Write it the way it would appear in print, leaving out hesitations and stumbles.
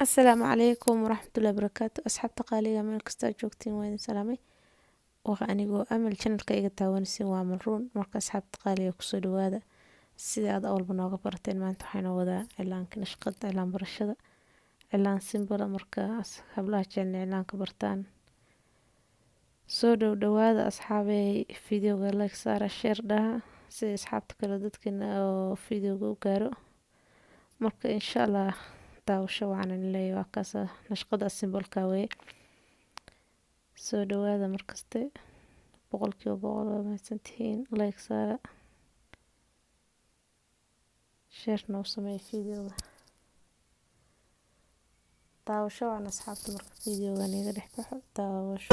السلام عليكم ورحمة الله وبركاته أصحابتا qaaliga meel kasta aad joogtiin waa idin salaamay waa anigoo amal channelka iga taawanaysin waa Maruun marka asxaabta qaaliga kusoo dhawaada sida aad awalba nooga barateen maanta waxaan wadaa cilaanka nashqada cilaan barashada cilaan simbol marka hablaha channel cilaanka bartaan soo dhawaada asxaabay videoga like saara share dhaha si asxaabta kale dadkina oo videoga u gaaro marka insha Allah daawasho waxaan leeyahay waa kaas nashqada simbolka way soo dhawaada markaste boqolkiiba boqol waa mahadsantihiin like saara share noo samee videoga daawasho waan asxaabta marka videoga niga dhex baxo daawasho